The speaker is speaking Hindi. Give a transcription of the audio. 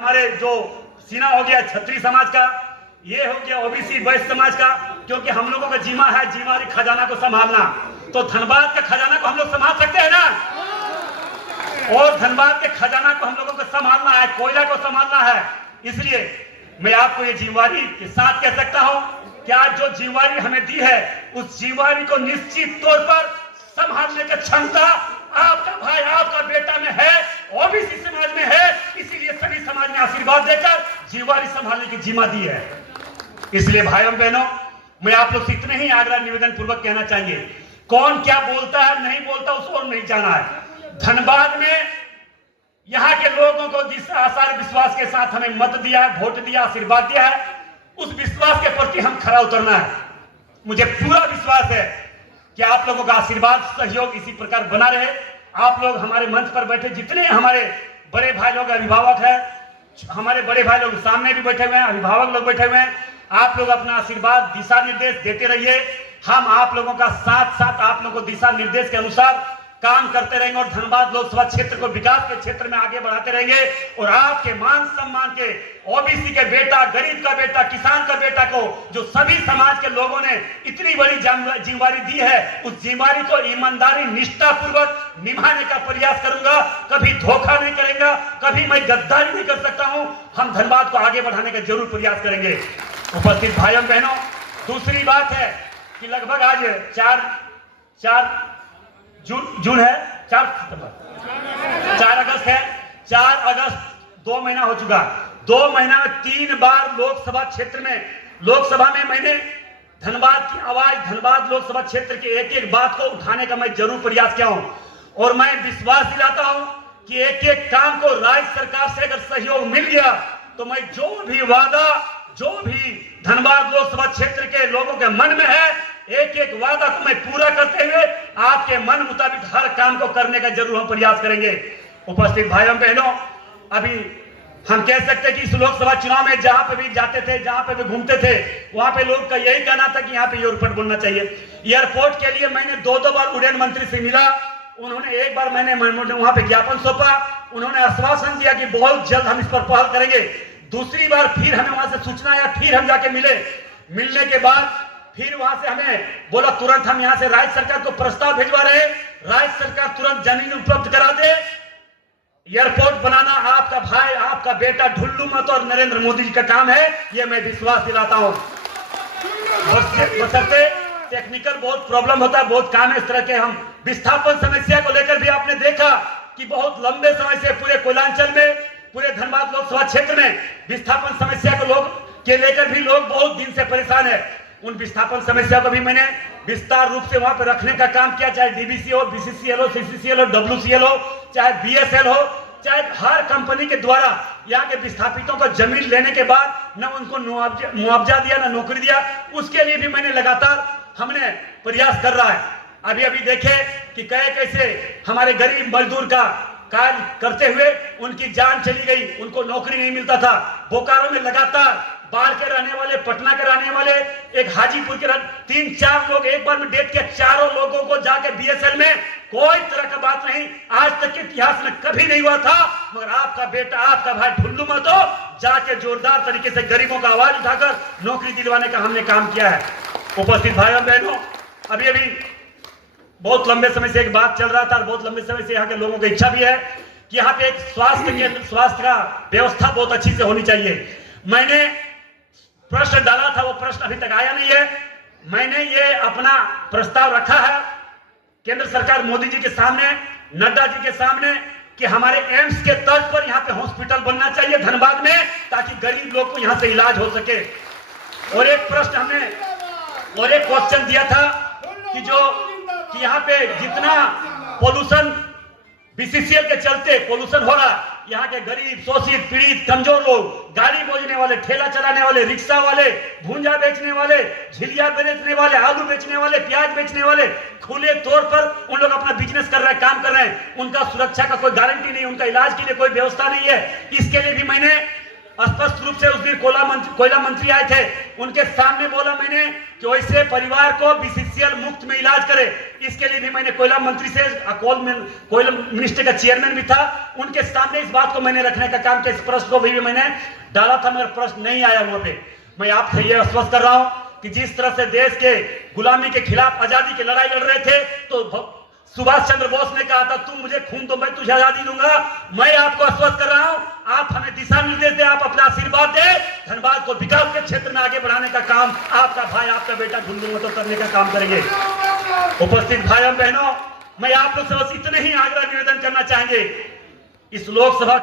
हमारे जो सीना हो गया छत्री समाज का, ये हो गया ओबीसी वैश्य समाज का, क्योंकि हम लोगों का जीमा है जीवारी खजाना को संभालना। तो धनबाद का खजाना को हम लोग संभाल सकते हैं ना, और धनबाद के खजाना को हम लोगों को संभालना है, कोयला को संभालना है। इसलिए मैं आपको ये जिम्मेवारी के साथ कह सकता हूं कि आज जो जिम्मेवारी हमें दी है, उस जिम्मेवारी को निश्चित तौर पर संभालने की क्षमता आपका भाई, आपका बेटा में है, ओबीसी समाज में है। इसीलिए सभी समाज ने आशीर्वाद देकर जिम्मेवारी संभालने की जिम्मा दी है। इसलिए भाइयों बहनों, मैं आप लोग से इतने ही आग्रह निवेदन पूर्वक कहना चाहिए, कौन क्या बोलता है नहीं बोलता उसको नहीं जाना है। धनबाद में यहाँ के लोगों को जिस आसार विश्वास के साथ हमें मत दिया है, वोट दिया, आशीर्वाद दिया है, उस विश्वास के प्रति हम खरा उतरना है। मुझे पूरा विश्वास है कि आप लोगों का आशीर्वाद सहयोग इसी प्रकार बना रहे। आप लोग हमारे मंच पर बैठे जितने हमारे बड़े भाई लोग अभिभावक हैं, हमारे बड़े भाई लोग सामने भी बैठे हुए हैं, अभिभावक लोग बैठे हुए हैं, आप लोग अपना आशीर्वाद दिशा निर्देश देते रहिए। हम आप लोगों का साथ साथ आप लोगों को दिशा निर्देश के अनुसार काम करते रहेंगे और धनबाद लोकसभा क्षेत्र को विकास के क्षेत्र में आगे बढ़ाते रहेंगे। और आपके मान सम्मान के, ओबीसी के बेटा, गरीब का बेटा, किसान का बेटा को जो सभी समाज के लोगों ने इतनी बड़ी जिम्मेवारी दी है, उस जिम्मेवारी को ईमानदारी निष्ठा पूर्वक निभाने का प्रयास करूंगा। कभी धोखा नहीं करेंगे, कभी मैं गद्दारी नहीं कर सकता हूं। हम धनबाद को आगे बढ़ाने का जरूर प्रयास करेंगे। उपस्थित भाइयों बहनों, दूसरी बात है कि लगभग आज 4 जून है, 4 अगस्त है। 4 अगस्त 2 महीना हो चुका। 2 महीना में 3 बार लोकसभा क्षेत्र में, लोकसभा में मैंने धनबाद की आवाज, धनबाद लोकसभा क्षेत्र की एक एक बात को उठाने का मैं जरूर प्रयास किया हूं। और मैं विश्वास दिलाता हूं कि एक एक काम को राज्य सरकार से अगर सहयोग मिल गया तो मैं जो भी वादा, जो भी धनबाद लोकसभा क्षेत्र के लोगों के मन में है, एक एक वादा को मैं पूरा करते हुए आपके मन मुताबिक हर काम को करने का जरूर हम प्रयास करेंगे। उपस्थित भाइयों बहनों, अभी हम कह सकते हैं कि इस लोकसभा चुनाव में जहां पे भी जाते थे, जहां पे भी घूमते थे, वहां पे लोग का यही कहना था कि यहाँ पे एयरपोर्ट बनना चाहिए। एयरपोर्ट के लिए मैंने 2 बार उड़ान मंत्री से मिला। उन्होंने एक बार मैंने वहां पे ज्ञापन सौंपा, उन्होंने आश्वासन दिया कि बहुत जल्द हम इस पर पहल करेंगे। दूसरी बार फिर हमें वहां से सूचना आया, फिर हम जाके मिले। मिलने के बाद फिर वहां से हमें बोला तुरंत हम यहां से राज्य सरकार को प्रस्ताव भिजवा रहे, राज्य सरकार तुरंत जमीन उपलब्ध करा दे। एयरपोर्ट बनाना आपका भाई, आपका बेटा ढुल्लू मत और नरेंद्र मोदी जी का काम है, यह मैं विश्वास दिलाता हूं। बशर्ते टेक्निकल बहुत प्रॉब्लम होता है, बहुत काम है इस तरह के। हम विस्थापन समस्या को लेकर भी आपने देखा कि बहुत लंबे समय से पूरे कोयलांचल में, पूरे धनबाद लोकसभा क्षेत्र में विस्थापन समस्या को लेकर भी लोग बहुत दिन से परेशान है। उन विस्थापन समस्या को भी मैंने विस्तार रूप से वहां पर रखने का काम किया, चाहे डीबीसी हो, बीसीसीएल हो, सीसीसीएल हो, डब्ल्यूसीएल हो, चाहे बीएसएल हो, चाहे हर कंपनी के द्वारा यहाँ के विस्थापितों को जमीन लेने के बाद न उनको मुआवजा दिया, न नौकरी दिया, उसके लिए भी मैंने लगातार हमने प्रयास कर रहा है। अभी अभी देखे कि कैसे हमारे गरीब मजदूर का कार्य करते हुए उनकी जान चली गई, उनको नौकरी नहीं मिलता था। बोकारो में लगातार बाढ़ के रहने वाले, पटना के रहने वाले, एक हाजीपुर के 3-4 लोग एक बार में डेट किया। चारों लोगों को जाके बीएसएल में कोई तरह का बात नहीं, आज तक के इतिहास में कभी नहीं हुआ था। मगर आपका बेटा, आपका भाई ढुल्लू मतो जाके जोरदार तरीके से गरीबों का आवाज उठाकर नौकरी दिलवाने का हमने काम किया है। उपस्थित भाइयों बहनों, अभी अभी बहुत लंबे समय से एक बात चल रहा था और बहुत लंबे समय से यहाँ के लोगों की इच्छा भी है कि यहाँ पे एक स्वास्थ्य का व्यवस्था बहुत अच्छी से होनी चाहिए। मैंने प्रश्न डाला था, वो प्रश्न अभी तक आया नहीं है। मैंने ये अपना प्रस्ताव रखा है केंद्र सरकार मोदी जी के सामने, नड्डा जी के सामने, कि हमारे एम्स के तर्ज पर यहाँ पे हॉस्पिटल बनना चाहिए धनबाद में, ताकि गरीब लोग को यहाँ से इलाज हो सके। और एक प्रश्न हमने और एक क्वेश्चन दिया था कि यहाँ पे जितना पोल्यूशन बीसीसीएल के चलते पोल्यूशन हो रहा, यहाँ के गरीब, शोषित, पीड़ित, कमजोर लोग, गाड़ी बेचने वाले, ठेला चलाने वाले, रिक्शा वाले, भूंजा बेचने वाले, झिलिया बेचने वाले, आलू बेचने वाले, प्याज बेचने वाले, खुले तौर पर उन लोग अपना बिजनेस कर रहे हैं, काम कर रहे हैं। उनका सुरक्षा का कोई गारंटी नहीं, उनका इलाज के लिए कोई व्यवस्था नहीं है। इसके लिए भी मैंने स्पष्ट रूप से उस दिन कोयला मंत्री आए थे, उनके सामने बोला मैंने कि वैसे परिवार को बीसीसीएल मुफ्त में इलाज करे। इसके लिए भी मैंने कोयला मंत्री से, कोयला मिनिस्ट्री का चेयरमैन भी था, उनके सामने इस बात को मैंने रखने का काम किया। इस प्रश्न को भी मैंने डाला था, मगर प्रश्न नहीं आया वहां पे। मैं आपसे ये आश्वस्त कर रहा हूं कि जिस तरह से देश के गुलामी के खिलाफ आजादी की लड़ाई लड़ रहे थे, तो सुभाष चंद्र बोस ने कहा था तुम मुझे खून दो मैं तुझे आजादी दूंगा। मैं आपको आश्वस्त कर रहा हूं, आप हमें दिशा निर्देश दें, आप अपना आशीर्वाद दें, धनबाद को विकास के क्षेत्र में आगे बढ़ाने का काम आपका भाई, आपका बेटा ढूंढूंगा तो करने का काम करेंगे। उपस्थित भाइयों बहनों, मैं आप लोग से बस इतने ही आग्रह निवेदन करना चाहेंगे, इस लोकसभा